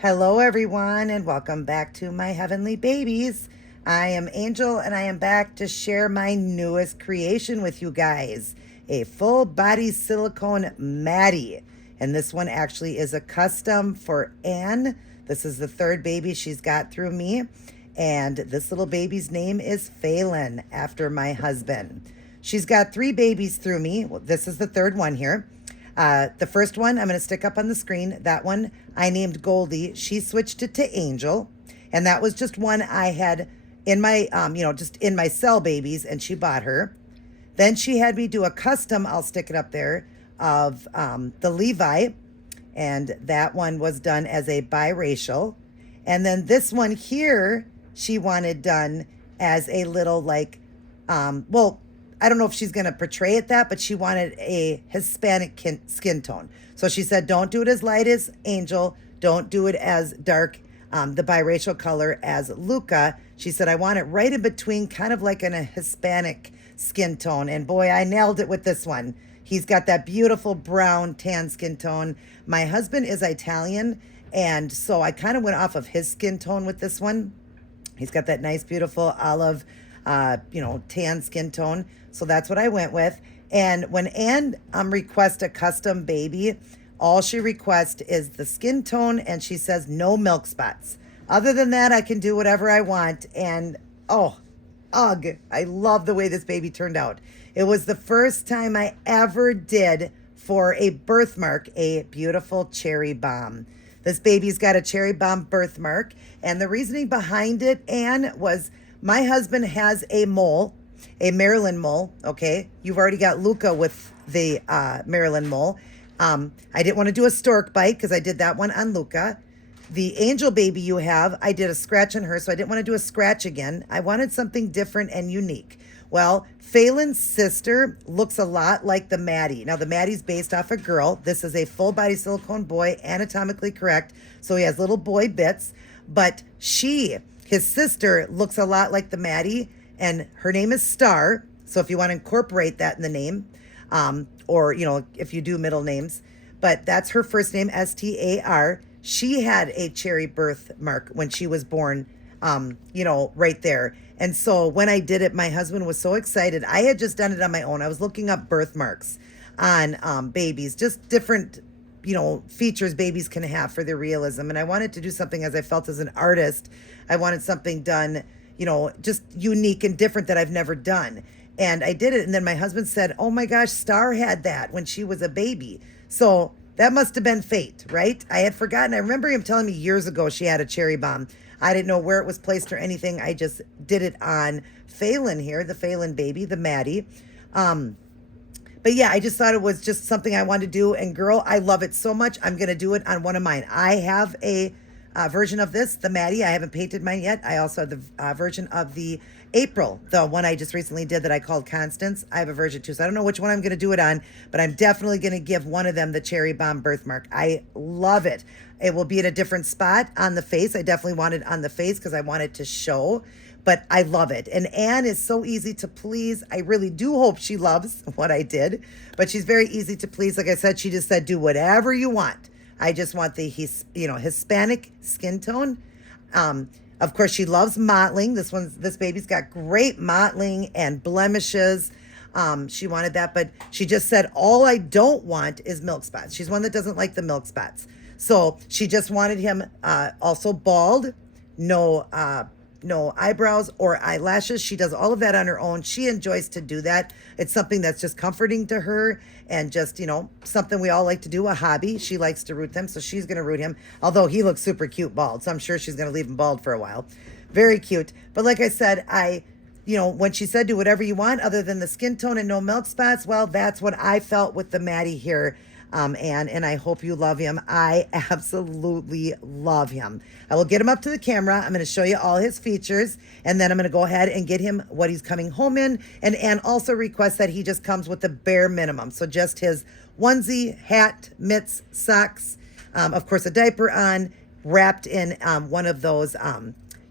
Hello, everyone, and welcome back to my heavenly babies. I am Angel, and I am back to share my newest creation with you guys, a full body silicone Maddie. And this one actually is a custom for Anne. This is the third baby she's got through me. And this little baby's name is Phelan, after my husband. She's got three babies through me. Well, this is the third one here. The first one I'm going to stick up on the screen. That one I named Goldie. She switched it to Angel. And that was just one I had in my, just in my cell babies, and she bought her. Then she had me do a custom, I'll stick it up there, of the Levi. And that one was done as a biracial. And then this one here, she wanted done as a little I don't know if she's going to portray it that, but she wanted a Hispanic skin tone. So she said, don't do it as light as Angel. Don't do it as dark, the biracial color as Luca. She said, I want it right in between, kind of like in a Hispanic skin tone. And boy, I nailed it with this one. He's got that beautiful brown tan skin tone. My husband is Italian, and so I kind of went off of his skin tone with this one. He's got that nice, beautiful olive, tan skin tone. So that's what I went with. And when Anne requests a custom baby, all she requests is the skin tone, and she says no milk spots. Other than that, I can do whatever I want. And I love the way this baby turned out. It was the first time I ever did for a birthmark a beautiful cherry bomb. This baby's got a cherry bomb birthmark, and the reasoning behind it, Anne, was my husband has a mole, a Maryland mole, okay? You've already got Luca with the Maryland mole. I didn't want to do a stork bite because I did that one on Luca. The angel baby you have, I did a scratch on her, so I didn't want to do a scratch again. I wanted something different and unique. Well, Phelan's sister looks a lot like the Maddie. Now, the Maddie's based off a girl. This is a full-body silicone boy, anatomically correct, so he has little boy bits. But his sister, looks a lot like the Maddie, and her name is Star. So if you want to incorporate that in the name, or, if you do middle names. But that's her first name, Star. She had a cherry birthmark when she was born, right there. And so when I did it, my husband was so excited. I had just done it on my own. I was looking up birthmarks on babies, just different, features babies can have for their realism. And I wanted to do something, as I felt as an artist. I wanted something done, just unique and different that I've never done. And I did it. And then my husband said, oh my gosh, Star had that when she was a baby. So that must have been fate, right? I had forgotten. I remember him telling me years ago she had a cherry bomb. I didn't know where it was placed or anything. I just did it on Phelan here, the Phelan baby, the Maddie. But yeah, I just thought it was just something I wanted to do. And girl, I love it so much. I'm going to do it on one of mine. I have a version of this, the Maddie. I haven't painted mine yet. I also have the version of the April, the one I just recently did that I called Constance. I have a version too. So I don't know which one I'm going to do it on, but I'm definitely going to give one of them the cherry bomb birthmark. I love it. It will be at a different spot on the face. I definitely want it on the face because I want it to show, but I love it. And Anne is so easy to please. I really do hope she loves what I did, but she's very easy to please. Like I said, she just said, do whatever you want. I just want the Hispanic skin tone. Of course, she loves mottling. This baby's got great mottling and blemishes. She wanted that, but she just said, all I don't want is milk spots. She's one that doesn't like the milk spots. So she just wanted him also bald, no eyebrows or eyelashes. She does all of that on her own. She enjoys to do that. It's something that's just comforting to her and just, something we all like to do, a hobby. She likes to root them, so she's going to root him, although he looks super cute bald, so I'm sure she's going to leave him bald for a while. Very cute. But like I said, when she said do whatever you want other than the skin tone and no milk spots, well, that's what I felt with the Maddie here. Anne, and I hope you love him. I absolutely love him. I will get him up to the camera. I'm going to show you all his features, and then I'm going to go ahead and get him what he's coming home in. And Anne also requests that he just comes with the bare minimum. So just his onesie, hat, mitts, socks, of course, a diaper on, wrapped in one of those,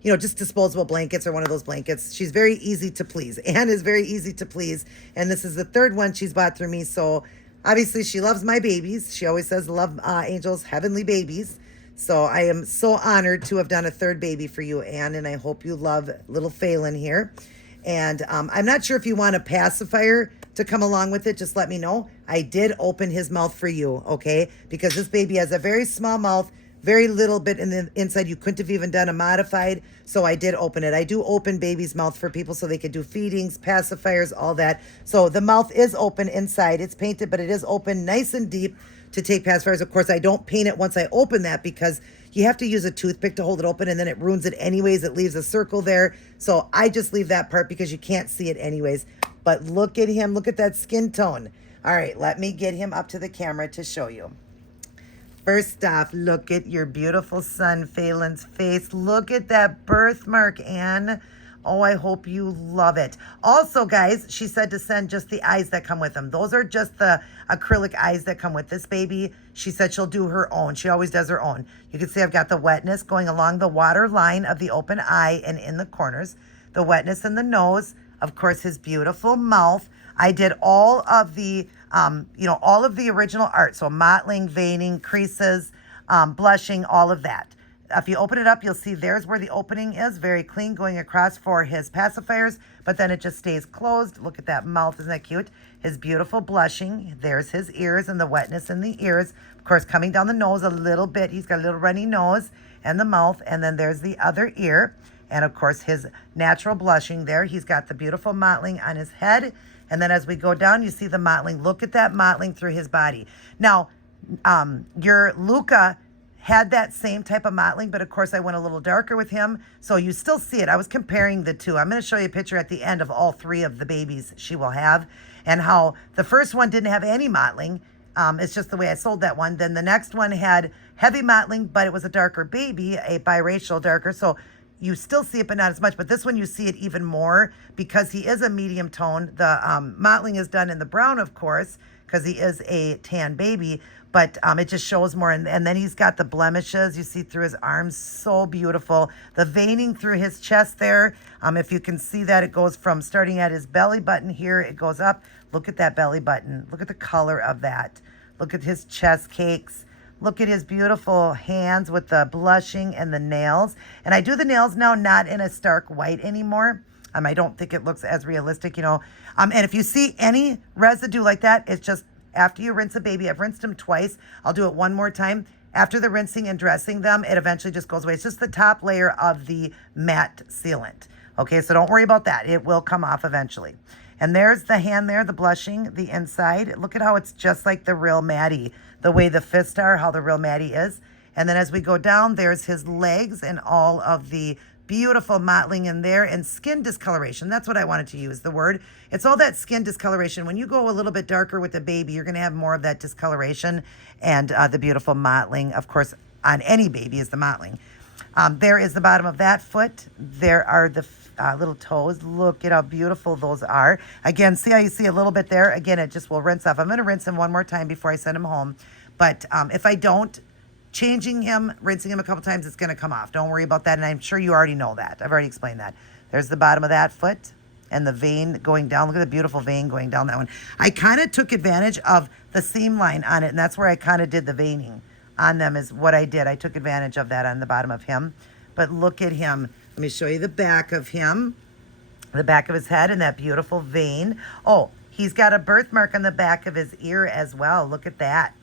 just disposable blankets or one of those blankets. She's very easy to please. Anne is very easy to please. And this is the third one she's bought through me. So obviously, she loves my babies. She always says, love Angel's heavenly babies. So I am so honored to have done a third baby for you, Anne, and I hope you love little Phelan here. And I'm not sure if you want a pacifier to come along with it. Just let me know. I did open his mouth for you, okay? Because this baby has a very small mouth, very little bit in the inside. You couldn't have even done a modified, so I did open it. I do open baby's mouth for people so they could do feedings, pacifiers, all that. So the mouth is open inside. It's painted, but it is open nice and deep to take pacifiers. Of course, I don't paint it once I open that because you have to use a toothpick to hold it open and then it ruins it anyways. It leaves a circle there. So I just leave that part because you can't see it anyways. But look at him. Look at that skin tone. All right, let me get him up to the camera to show you. First off, look at your beautiful son, Phelan's face. Look at that birthmark, Anne. Oh, I hope you love it. Also, guys, she said to send just the eyes that come with them. Those are just the acrylic eyes that come with this baby. She said she'll do her own. She always does her own. You can see I've got the wetness going along the water line of the open eye and in the corners. The wetness in the nose. Of course, his beautiful mouth. I did all of the, all of the original art. So mottling, veining, creases, blushing, all of that. If you open it up, you'll see there's where the opening is. Very clean going across for his pacifiers, but then it just stays closed. Look at that mouth. Isn't that cute? His beautiful blushing. There's his ears and the wetness in the ears. Of course, coming down the nose a little bit. He's got a little runny nose and the mouth. And then there's the other ear. And of course, his natural blushing there. He's got the beautiful mottling on his head. And then as we go down, you see the mottling. Look at that mottling through his body. Now, your Luca had that same type of mottling, but of course I went a little darker with him. So you still see it. I was comparing the two. I'm going to show you a picture at the end of all three of the babies she will have and how the first one didn't have any mottling. It's just the way I sold that one. Then the next one had heavy mottling, but it was a darker baby, a biracial darker. So you still see it, but not as much. But this one, you see it even more because he is a medium tone. The mottling is done in the brown, of course, because he is a tan baby. But it just shows more. And then he's got the blemishes you see through his arms. So beautiful. The veining through his chest there. If you can see that, it goes from starting at his belly button here. It goes up. Look at that belly button. Look at the color of that. Look at his chest cakes. Look at his beautiful hands with the blushing and the nails. And I do the nails now not in a stark white anymore. I don't think it looks as realistic, And if you see any residue like that, it's just after you rinse a baby. I've rinsed them twice. I'll do it one more time. After the rinsing and dressing them, it eventually just goes away. It's just the top layer of the matte sealant. Okay, so don't worry about that. It will come off eventually. And there's the hand there, the blushing, the inside. Look at how it's just like the real Maddie, the way the fists are, how the real Maddie is. And then as we go down, there's his legs and all of the beautiful mottling in there and skin discoloration. That's what I wanted to use, the word. It's all that skin discoloration. When you go a little bit darker with the baby, you're going to have more of that discoloration and the beautiful mottling. Of course, on any baby is the mottling. There is the bottom of that foot. There are the little toes. Look at how beautiful those are. Again, see how you see a little bit there? Again, it just will rinse off. I'm going to rinse him one more time before I send him home. But if I don't, changing him, rinsing him a couple times, it's going to come off. Don't worry about that. And I'm sure you already know that. I've already explained that. There's the bottom of that foot and the vein going down. Look at the beautiful vein going down that one. I kind of took advantage of the seam line on it, and that's where I kind of did the veining on them is what I did. I took advantage of that on the bottom of him. But look at him. Let me show you the back of him, the back of his head and that beautiful vein. Oh, he's got a birthmark on the back of his ear as well. Look at that.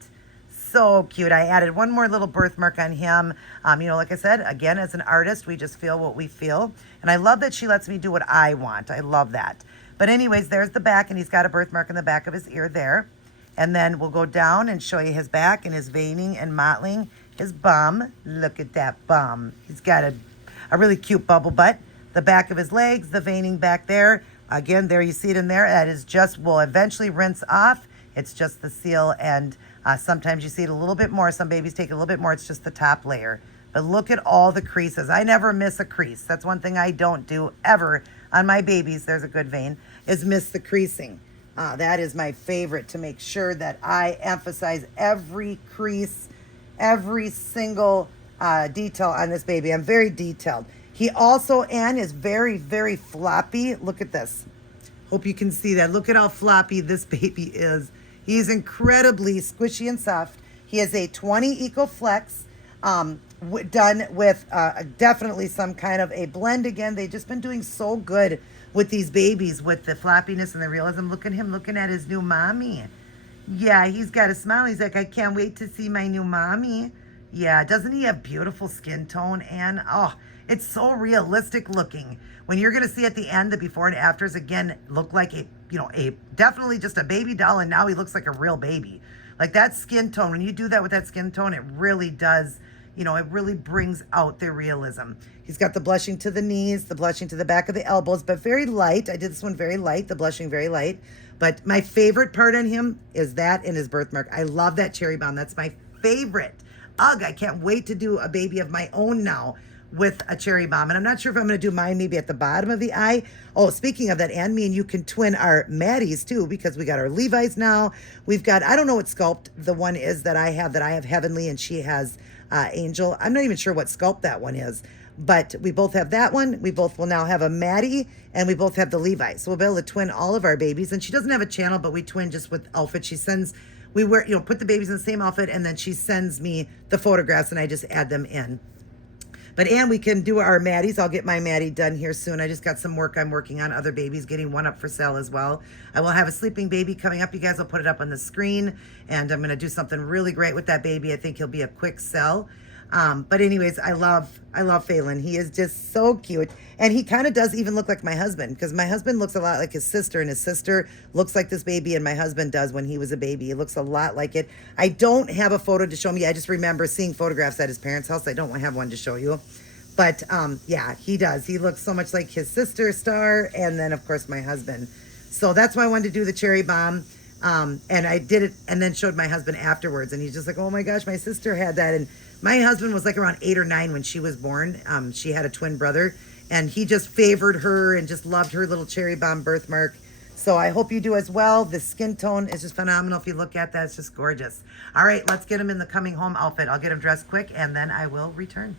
So cute. I added one more little birthmark on him. Like I said, again, as an artist, we just feel what we feel. And I love that she lets me do what I want. I love that. But anyways, there's the back, and he's got a birthmark on the back of his ear there. And then we'll go down and show you his back and his veining and mottling. His bum. Look at that bum. He's got a really cute bubble butt. The back of his legs, the veining back there. Again, there you see it in there. That is just, will eventually rinse off. It's just the seal, and sometimes you see it a little bit more. Some babies take it a little bit more. It's just the top layer. But look at all the creases. I never miss a crease. That's one thing I don't do ever on my babies. There's a good vein, is miss the creasing. That is my favorite, to make sure that I emphasize every crease, every single detail on this baby. I'm very detailed. He also, Anne, is very, very floppy. Look at this. Hope you can see that. Look at how floppy this baby is. He's incredibly squishy and soft. He has a 20 Eco Flex. done with definitely some kind of a blend again. They've just been doing so good with these babies with the floppiness and the realism. Look at him looking at his new mommy. Yeah, he's got a smile. He's like, I can't wait to see my new mommy. Yeah, doesn't he have beautiful skin tone? And oh, it's so realistic looking. When you're going to see at the end, the before and afters again look like a definitely just a baby doll, and now he looks like a real baby. Like that skin tone, when you do that with that skin tone, it really does, it really brings out the realism. He's got the blushing to the knees, the blushing to the back of the elbows, but very light. I did this one very light, the blushing very light. But my favorite part on him is that in his birthmark. I love that cherry bomb. That's my favorite. Ugh, I can't wait to do a baby of my own now with a cherry bomb. And I'm not sure if I'm going to do mine maybe at the bottom of the eye. Oh, speaking of that, and me and you can twin our Maddies too, because we got our Levi's now. We've got, I don't know what sculpt the one is that I have Heavenly and she has Angel. I'm not even sure what sculpt that one is, but we both have that one. We both will now have a Maddie and we both have the Levi. So we'll be able to twin all of our babies. And she doesn't have a channel, but we twin just with outfits. She sends, we wear, put the babies in the same outfit and then she sends me the photographs and I just add them in. But and we can do our Maddies. I'll get my Maddie done here soon. I just got some work I'm working on other babies, getting one up for sale as well. I will have a sleeping baby coming up. You guys will put it up on the screen. And I'm going to do something really great with that baby. I think he'll be a quick sell. But anyways, I love Phelan. He is just so cute. And he kind of does even look like my husband, because my husband looks a lot like his sister, and his sister looks like this baby, and my husband does when he was a baby. He looks a lot like it. I don't have a photo to show me. I just remember seeing photographs at his parents' house. I don't have one to show you. But yeah, he does. He looks so much like his sister, Star, and then, of course, my husband. So that's why I wanted to do the cherry bomb. And I did it and then showed my husband afterwards. And he's just like, oh, my gosh, my sister had that. And my husband was like around 8 or 9 when she was born. She had a twin brother. And he just favored her and just loved her little cherry bomb birthmark. So I hope you do as well. The skin tone is just phenomenal. If you look at that, it's just gorgeous. All right, let's get him in the coming home outfit. I'll get him dressed quick, and then I will return.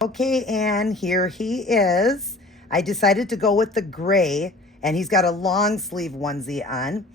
Okay, and here he is. I decided to go with the gray, and he's got a long sleeve onesie on.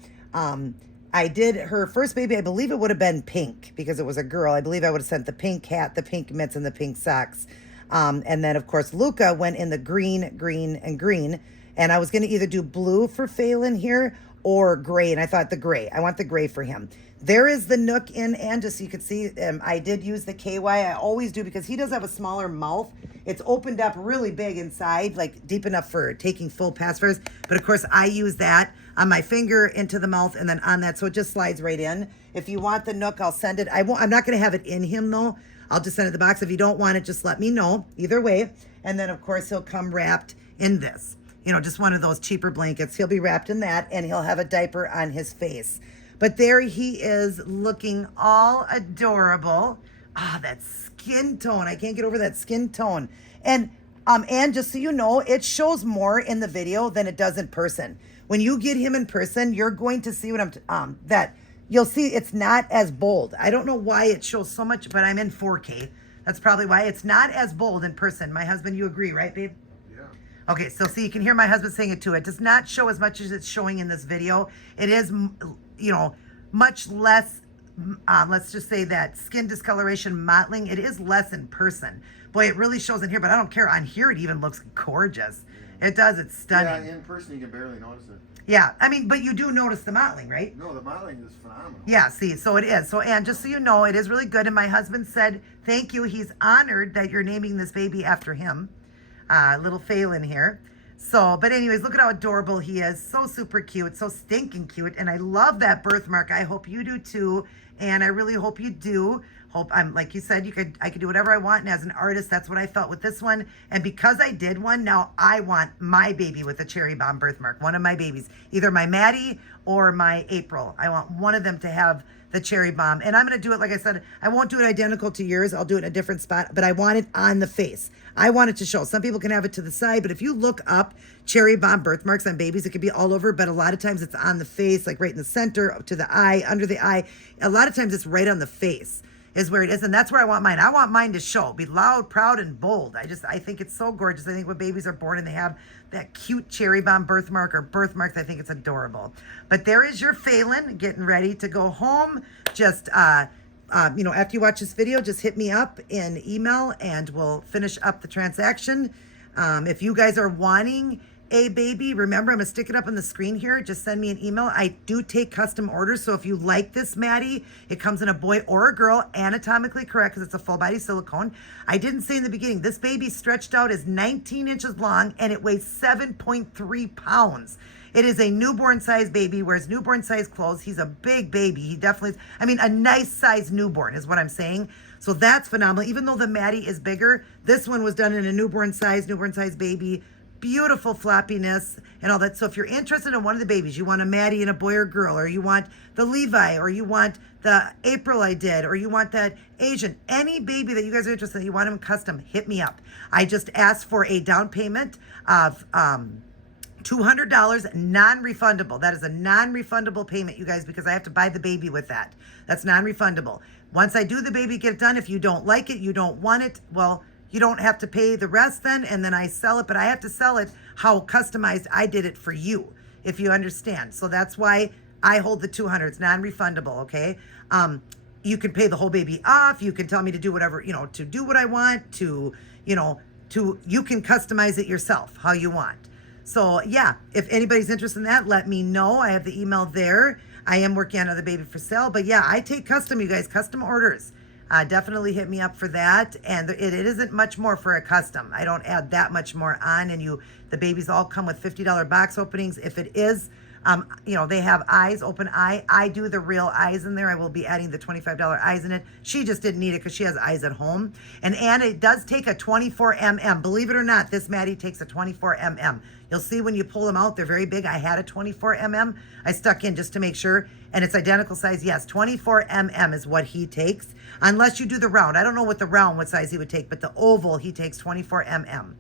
I did her first baby, I believe it would have been pink because it was a girl. I believe I would have sent the pink hat, the pink mitts, and the pink socks. And then, of course, Luca went in the green, green, and green. And I was going to either do blue for Phelan here or gray. And I thought the gray. I want the gray for him. There is the Nook in, and just so you could see, I did use the KY. I always do because he does have a smaller mouth. It's opened up really big inside, like deep enough for taking full pacifiers. But of course, I use that on my finger into the mouth and then on that. So it just slides right in. If you want the Nook, I'll send it. I'm not going to have it in him though. I'll just send it in the box. If you don't want it, just let me know. Either way. And then of course, he'll come wrapped in this. Just one of those cheaper blankets. He'll be wrapped in that and he'll have a diaper on his face. But there he is looking all adorable. Ah, that skin tone. I can't get over that skin tone. And just so you know, it shows more in the video than it does in person. When you get him in person, you're going to see what that you'll see it's not as bold. I don't know why it shows so much, but I'm in 4K. That's probably why it's not as bold in person. My husband, you agree, right, babe? Okay, so see, you can hear my husband saying it too. It does not show as much as it's showing in this video. It is, much less, let's just say that skin discoloration mottling, it is less in person. Boy, it really shows in here, but I don't care. On here, it even looks gorgeous. It does. It's stunning. Yeah, in person, you can barely notice it. Yeah, I mean, but you do notice the mottling, right? No, the mottling is phenomenal. Yeah, see, so it is. So, and just so you know, it is really good. And my husband said, thank you. He's honored that you're naming this baby after him. Little Phelan here. So, but anyways, look at how adorable he is. So super cute, so stinking cute. And I love that birthmark. I hope you do too. And I really hope you do. Like you said, I could do whatever I want. And as an artist, that's what I felt with this one. And because I did one, now I want my baby with a cherry bomb birthmark. One of my babies, either my Maddie or my April. I want one of them to have the cherry bomb. And I'm going to do it, like I said, I won't do it identical to yours. I'll do it in a different spot, but I want it on the face. I want it to show. Some people can have it to the side, but if you look up cherry bomb birthmarks on babies, it could be all over, but a lot of times it's on the face, like right in the center, up to the eye, under the eye. A lot of times it's right on the face is where it is, and that's where I want mine. I want mine to show, be loud, proud, and bold. I think it's so gorgeous. I think when babies are born and they have that cute cherry bomb birthmark or birthmarks, I think it's adorable. But there is your Phelan getting ready to go home. Just after you watch this video, just hit me up in email and we'll finish up the transaction. If you guys are wanting a baby, remember, I'm going to stick it up on the screen here. Just send me an email. I do take custom orders. So if you like this, Maddie, it comes in a boy or a girl, anatomically correct because it's a full body silicone. I didn't say in the beginning, this baby stretched out is 19 inches long and it weighs 7.3 pounds. It is a newborn size baby, wears newborn size clothes. He's a big baby. He definitely, a nice size newborn is what I'm saying. So that's phenomenal. Even though the Maddie is bigger, this one was done in a newborn size baby. Beautiful floppiness and all that. So if you're interested in one of the babies, you want a Maddie and a boy or girl, or you want the Levi, or you want the April I did, or you want that Asian, any baby that you guys are interested in, you want them custom, hit me up. I just asked for a down payment of $200, non-refundable. That is a non-refundable payment, you guys, because I have to buy the baby with that. That's non-refundable. Once I do the baby, get it done. If you don't like it, you don't want it, well, you don't have to pay the rest then, and then I sell it, but I have to sell it how customized I did it for you, if you understand. So that's why I hold the $200. It's non-refundable, okay? You can pay the whole baby off. You can tell me to do whatever, to do what I want, you can customize it yourself how you want. So yeah, if anybody's interested in that, let me know. I have the email there. I am working on another baby for sale, but yeah, I take custom, you guys, custom orders. Definitely hit me up for that. And it isn't much more for a custom. I don't add that much more on. And the babies all come with $50 box openings. If it is, they have eyes, open eye. I do the real eyes in there. I will be adding the $25 eyes in it. She just didn't need it because she has eyes at home. And Anna, it does take a 24 mm. Believe it or not, this Maddie takes a 24 mm. You'll see when you pull them out, they're very big. I had a 24 mm. I stuck in just to make sure. And it's identical size. Yes, 24 mm is what he takes. Unless you do the round. I don't know what size he would take, but the oval, he takes 24 mm.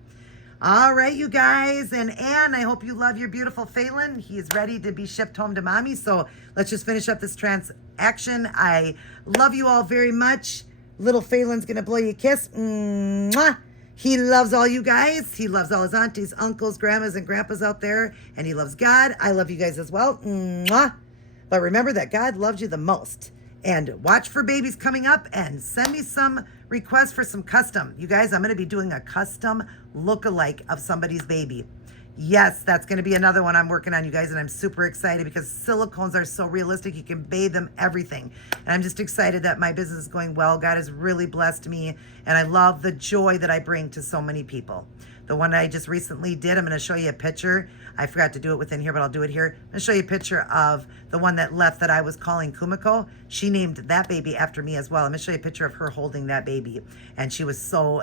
All right, you guys. And Ann, I hope you love your beautiful Phelan. He is ready to be shipped home to mommy. So let's just finish up this transaction. I love you all very much. Little Phelan's going to blow you a kiss. Mwah. He loves all you guys. He loves all his aunties, uncles, grandmas, and grandpas out there. And he loves God. I love you guys as well. Mwah. But remember that God loves you the most. And watch for babies coming up and send me some requests for some custom. You guys, I'm going to be doing a custom look-alike of somebody's baby. Yes, that's going to be another one I'm working on, you guys, and I'm super excited because silicones are so realistic. You can bathe them, everything. And I'm just excited that my business is going well. God has really blessed me, and I love the joy that I bring to so many people. The one I just recently did, I'm going to show you a picture. I forgot to do it within here, but I'll do it here. I'm going to show you a picture of the one that left that I was calling Kumiko. She named that baby after me as well. I'm going to show you a picture of her holding that baby. And she was so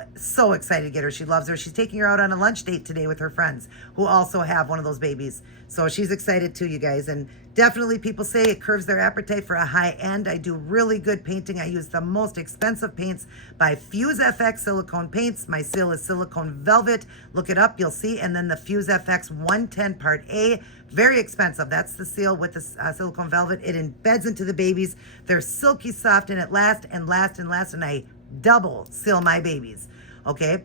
excited to get her. She loves her. She's taking her out on a lunch date today with her friends who also have one of those babies. So she's excited too, you guys. And definitely people say it curves their appetite for a high end. I do really good painting. I use the most expensive paints by Fuse FX silicone paints. My seal is silicone velvet. Look it up, you'll see. And then the Fuse FX 110 Part A, very expensive. That's the seal with the silicone velvet. It embeds into the babies. They're silky soft and it lasts and lasts and lasts. And I double seal my babies, okay?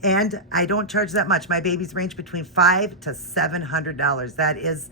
And I don't charge that much. My babies range between $500 to $700. That is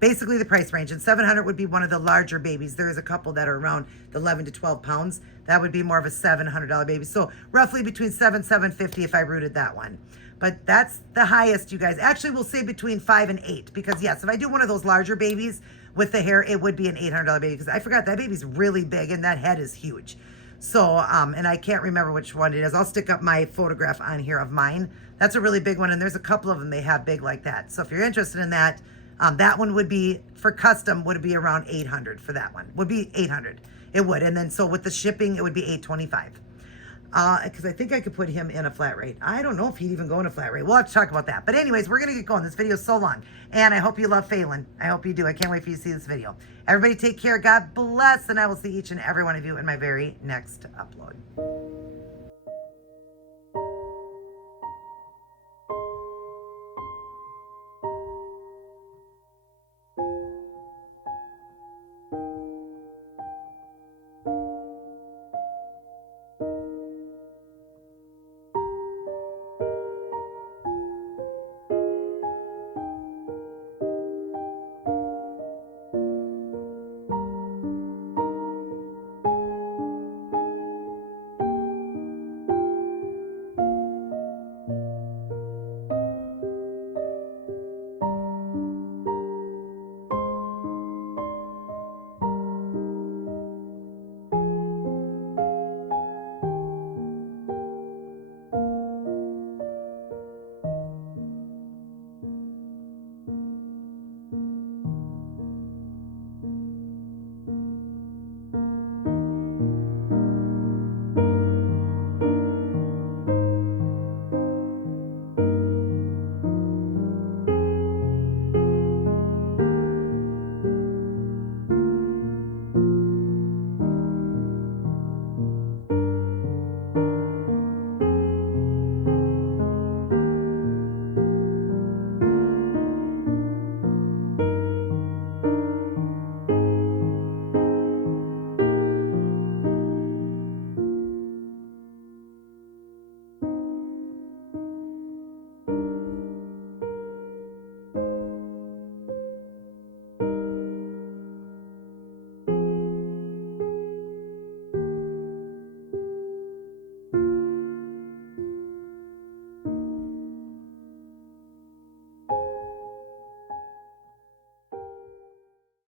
basically the price range. And $700 would be one of the larger babies. There is a couple that are around the 11 to 12 pounds. That would be more of a $700 baby. So roughly between $750 if I rooted that one. But that's the highest, you guys. Actually, we'll say between 5 and 8 because yes, if I do one of those larger babies with the hair, it would be an $800 baby because I forgot that baby's really big and that head is huge. So, and I can't remember which one it is. I'll stick up my photograph on here of mine. That's a really big one, and there's a couple of them they have big like that. So if you're interested in that, that one would be, for custom, would be around $800 for that one. Would be $800. It would. And then so with the shipping, it would be $825. Because I think I could put him in a flat rate. I don't know if he'd even go in a flat rate. We'll have to talk about that. But anyways, we're going to get going. This video is so long. And I hope you love Phelan. I hope you do. I can't wait for you to see this video. Everybody take care. God bless. And I will see each and every one of you in my very next upload.